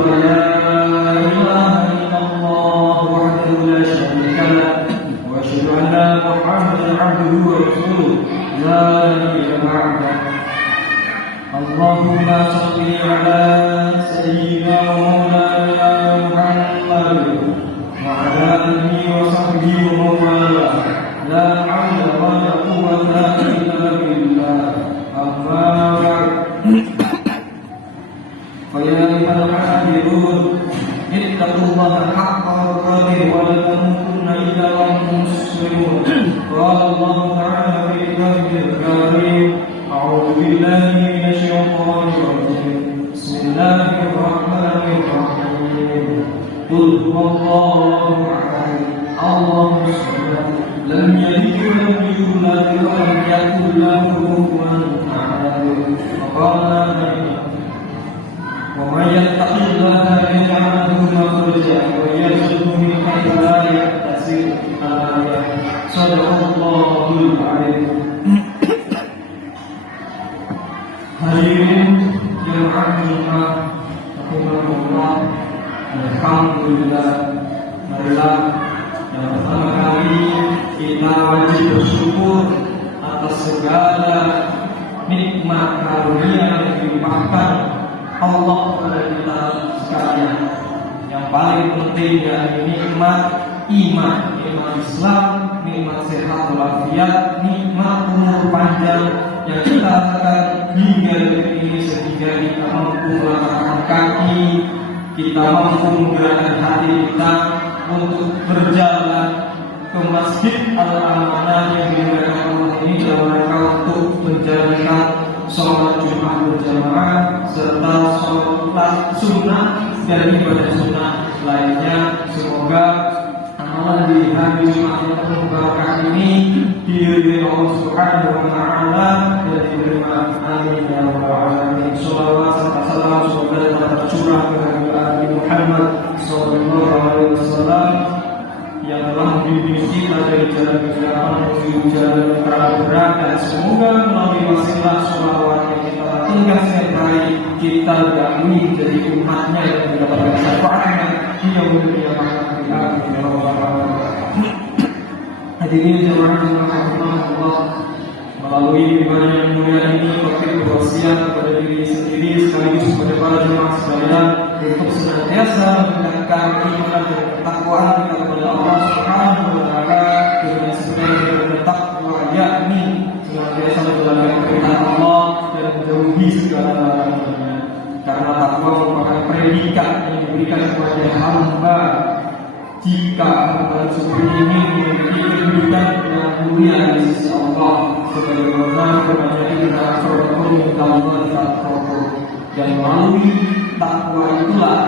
أن لا إله إلا الله وحده لا شريك له وأشهد أن محمدا عبده ورسوله لا نبي بعده. اللهم صل على سيدنا ومولانا محمد وعلى آله وصحبه ومن والاه لا حول ولا قوة إلا بالله. أما بعد فيا أيها الحافظون اتقوا الله حق تقاته ولا تموتن إلا وأنتم مسلمون. قال الله تعالى في كتابه الكريم: أعوذ بالله من الشيطان الرجيم. بسم الله الرحمن الرحيم. قل هو الله أحد الله الصمد لم يلد ولم يولد ولم يكن له كفوا أحد. وقال: ومن يتق الله يجعل له مخرجا ويرزقه من حيث لا يحتسب. الآية. صدق الله العظيم. Hadirin jemaah Jumat, rahimahullah, alhamdulillah, marilah yang pertama kali kita wajib bersyukur atas segala nikmat karunia yang dilimpahkan Allah kepada kita sekalian. Yang paling penting dari nikmat iman, nikmat Islam, nikmat sehat walafiat, nikmat umur panjang yang kita rasakan hingga detik ini, sehingga kita mampu melangkahkan kaki, kita mampu menggerakkan hati kita untuk berjalan ke masjid Al-Amanah yang dimuliakan Allah ini dalam rangka untuk menjalankan sholat Jumat berjamaah serta sholat sunnah dan ibadah sunnah lainnya. Semoga amalan di hari Jumat yang berkah ini diridhoi Allah Subhanahu wa taala dan diterima. Amin ya rabbal alamin. Shalawat serta salam semoga tercurah kepada Nabi Muhammad sallallahu alaihi wasallam yang telah membimbing kita dari jalan kebaikan menuju jalan terang berat, dan semoga melalui wasilah sholawat yang kita lakukan setiap hari kita dahului dari umatnya dan mendapatkan syafaatnya di yaumul qiyamah. Amin ya rabbal alamin. Hadirin jemaah Allah, melalui ibadah yang mulia ini waktu berwasiat kepada diri sendiri sekaligus kepada para jemaah sekalian untuk senantiasa meningkatkan iman dan ketakwaan kita kepada Allah Subhanahu wa taala dengan sebenarnya bertakwa, yakni senantiasa menjalankan perintah Allah dan menjauhi segala larangannya. Karena takwa merupakan predikat yang diberikan kepada hamba. Jika hamba seperti ini memiliki kedudukan yang mulia di sisi Allah, sebagaimana kebanyakan kita berdoa minta Allah ta'ala, dan melalui takwa itulah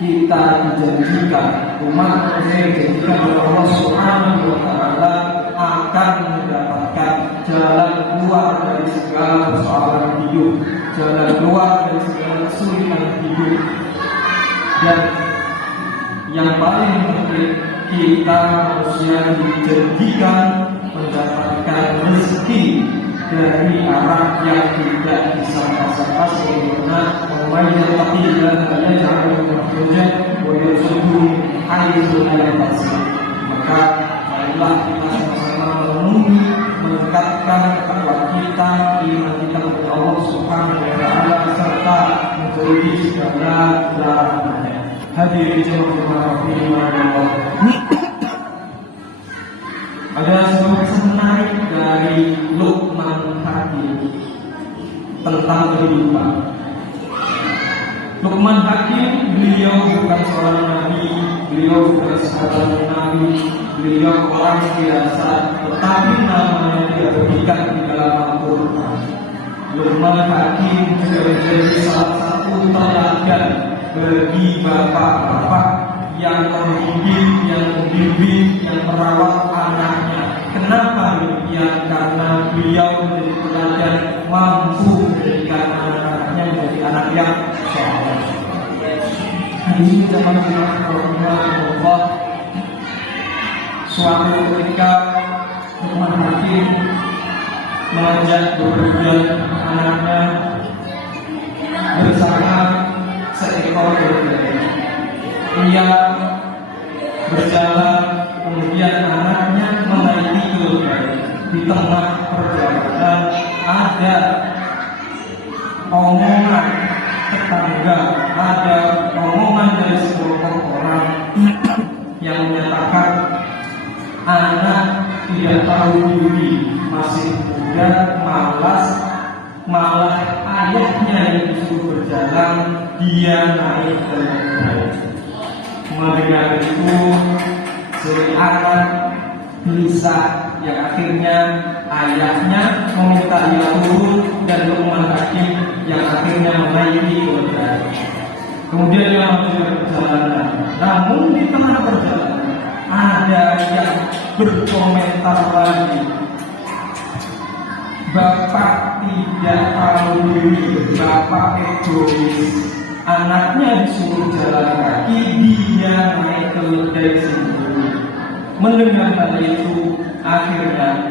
kita dijanjikan, umat manusia dijanjikan oleh Allah Subhanahu wa taala akan mendapatkan jalan keluar dari segala persoalan hidup, jalan keluar dari segala kesulitan hidup. Dan yang paling penting, kita manusia dijanjikan mendapatkan rezeki dari arah yang tidak disangka-sangka, sebagaimana membayar taqillaha yaj'al lahu makhrajan wa yarzuqhu min haitsu la yahtasib. Maka marilah kita sama-sama merenungi, meningkatkan ketakwaan kita, iman kita kepada Allah Subhanahu wa taala serta menjauhi segala larangannya. Hadirin jemaah Allah, ada sebuah kisah menarik dari Luqman Hakim tentang kehidupan. Luqman Hakim, beliau bukan seorang nabi, beliau bukan sahabat nabi, beliau orang biasa, tetapi namanya diberikan di dalam Al-Quran. Luqman Hakim juga menjadi salah satu teladan bagi bapak-bapak yang mendidik, yang membimbing, yang merawat anaknya. Kenapa demikian? Karena beliau menjadi teladan, mampu menjadikan anak-anaknya menjadi anak yang soleh. Ini zaman Allah. Suatu ketika Luqman Hakim mengajak bepergian anaknya bersama seekor Ia berjalan, kemudian anaknya menaiki keledai. Di tengah perjalanan ada omongan tetangga, ada omongan dari sekelompok orang yang menyatakan anak tidak tahu diri, masih muda, malas, malah ayahnya yang disuruh berjalan, dia naik keledai. Mendengar itu, si anak gelisah, yang akhirnya ayahnya meminta ia turun dan Luqman Hakim yang akhirnya menaiki keledai. Kemudian dia melanjutkan perjalanan. Namun di tengah perjalanan ada yang berkomentar lagi, bapak tidak tahu diri, bapak egois. Anaknya disuruh jalan kaki, dia naik keledai sendiri. Mendengar hal itu, akhirnya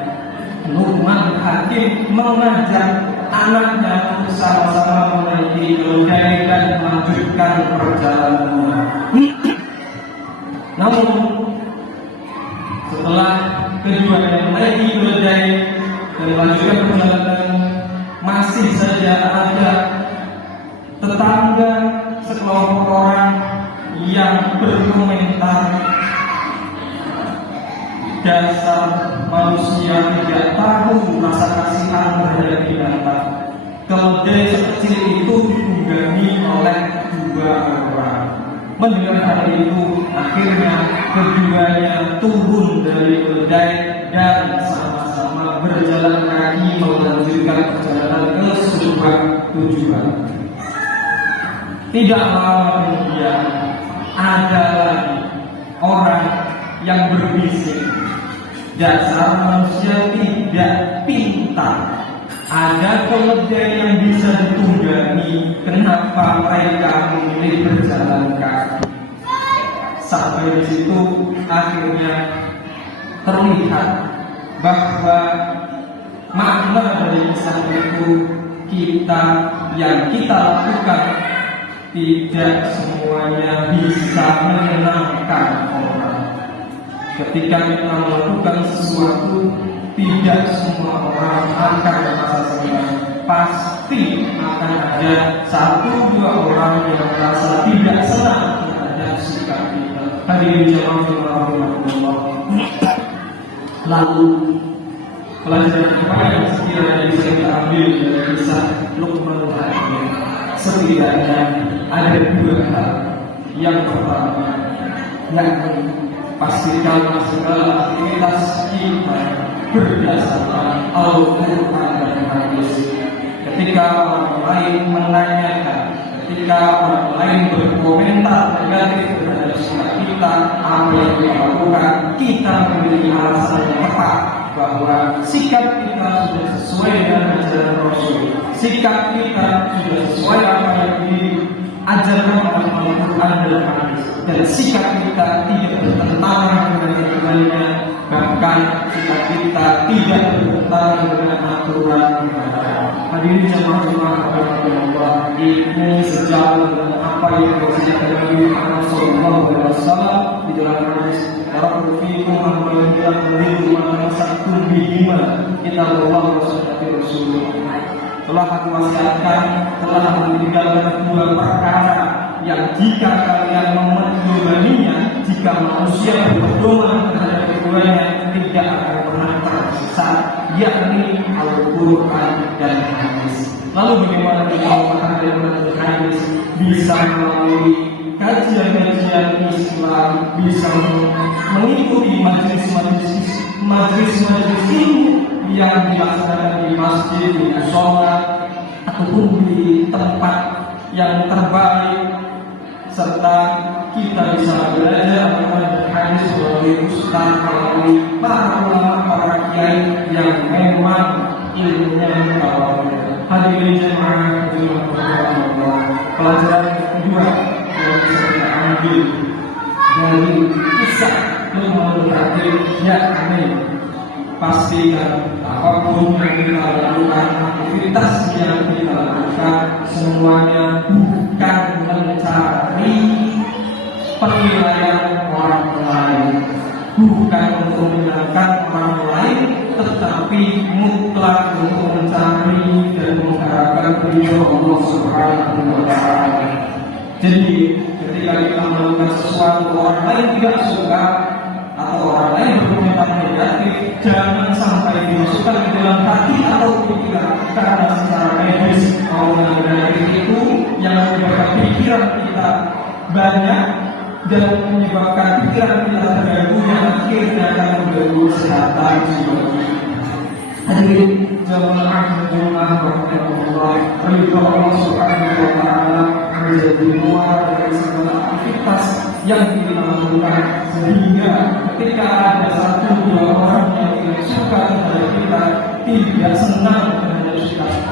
Luqman Hakim mengajak anaknya untuk sama-sama menaiki keledai dan melanjutkan perjalanannya. Namun setelah keduanya menaiki keledai dan melanjutkan perjalanan, masih saja ada tetangga sekelompok orang yang berkomentar, dasar manusia tidak tahu rasa kasihan terhadap binatang. Keledai sekecil itu ditunggangi oleh dua orang. Mendengar hal itu, akhirnya keduanya turun dari keledai dan sama-sama berjalan kaki melanjutkan perjalanan ke sebuah tujuan. Tidak lama kemudian ada lagi orang yang berbisik, dasar manusia tidak pintar. Ada keledai yang bisa ditunggangi, kenapa mereka memilih berjalan kaki? Sampai di situ akhirnya terlihat bahwa makna dari kisah itu, yang kita lakukan tidak semuanya bisa menyenangkan orang. Ketika kita melakukan sesuatu, tidak semua orang akan merasa senang. Pasti akan ada satu dua orang yang merasa tidak senang terhadap sikap kita. Hadirin jamaah Allah. Lalu pelajaran apa yang sekiranya bisa kita ambil dari kisah Luqman Hakim? Setidaknya ada dua hal. Yang pertama, yakni pastikan segala aktivitas kita berdasarkan Al-Quran dan Hadis. Ketika orang lain menanyakan, ketika orang lain berkomentar negatif terhadap sikap kita, apa yang kita lakukan, kita memiliki alasan yang tepat bahwa sikap kita sudah sesuai dengan ajaran Rasul. Sikap kita sudah sesuai apa yang diajarkan oleh Al-Quran dan Hadis. Dan sikap kita tidak bertentangan dengan keduanya, bahkan sikap kita tidak bertentangan dengan aturan negara. Hadirin jamaah Allah, ini sejalan dengan apa yang disebutkan Nabi Muhammad SAW di dalam hadis. Rabbul-fikum al-malaikatu tadhillu ma tamassaktum bihima kitaballah wa sunnati rasulullah. Telah aku wasiatkan, telah meninggalkan dua perkara yang jika kalian memedomaninya, jika manusia berpedoman terhadap keduanya, tidak akan pernah tersesat, yakni Al-Quran dan Hadis. Lalu bagaimana kita memahami Al-Quran dan Hadis? Bisa melalui kajian-kajian Islam, bisa mengikuti majelis-majelis ilmu yang dilaksanakan di masjid, di musola, ataupun di tempat yang terbaik, serta kita bisa belajar Al-Quran dan Hadis melalui ustaz, melalui para ulama, para kiai yang memang ilmunya mutawalil. Hadirin jemaah Allah, pelajaran kedua yang bisa kita ambil dari kisah Luqman Hakim, yakni pastikan apapun yang kita lakukan, aktivitas yang kita lakukan, semuanya bukan mencari penilaian orang lain, bukan untuk menyenangkan orang lain, tetapi mutlak untuk mencari dan mengharapkan ridho Allah Subhanahu wa Ta'ala. Jadi ketika kita melakukan sesuatu orang lain tidak suka atau orang lain berkomentar negatif, jangan sampai dimasukkan ke dalam hati atau pikiran, karena secara medis orang negatif itu yang menyebabkan pikiran kita banyak dan menyebabkan pikiran kita terganggu, yang akhirnya akan mengganggu kesehatan jiwa. Hadirin jamaah rahimahullah, ridho Allah Subhanahu wa Ta'ala menjadi muara dari segala aktivitas yang kita lakukan, sehingga ketika ada satu dua orang yang tidak suka kepada kita, tidak senang terhadap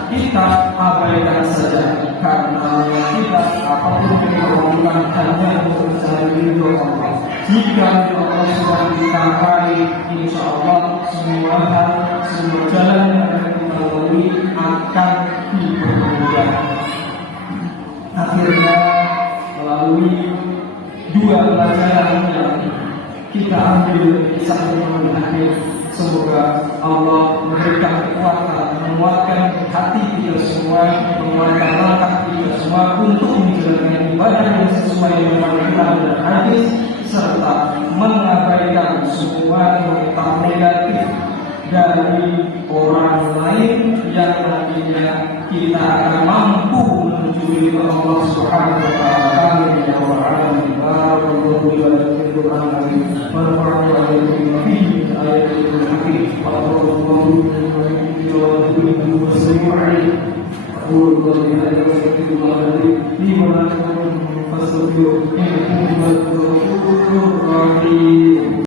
kita abaikan saja, karena kita apapun yang kita lakukan hanya untuk mencari ridho Allah. Jika Allah sudah kita raih, insya Allah semua hal, semua jalan yang akan kita lalui akan dipermudah. Akhirnya melalui dua pelajaran yang kita ambil dari kisah Imam Hakim, semoga Allah memberikan kekuatan, menguatkan hati kita semua, menguatkan langkah kita semua untuk menjalankan ibadah yang sesuai dengan Al-Quran dan hadis, serta mengabaikan semua komentar negatif dari orang lain yang nantinya kita akan mampu menuju ridho Allah Subhanahu wa Ta'ala. Amin ya rabbal alamin. Barakallahu li wa lakum fil Qur'an wa nafa'ani wa fihi ayatul hakim wa barakallahu li wa lakum wa sallallahu alaihi wa sallam.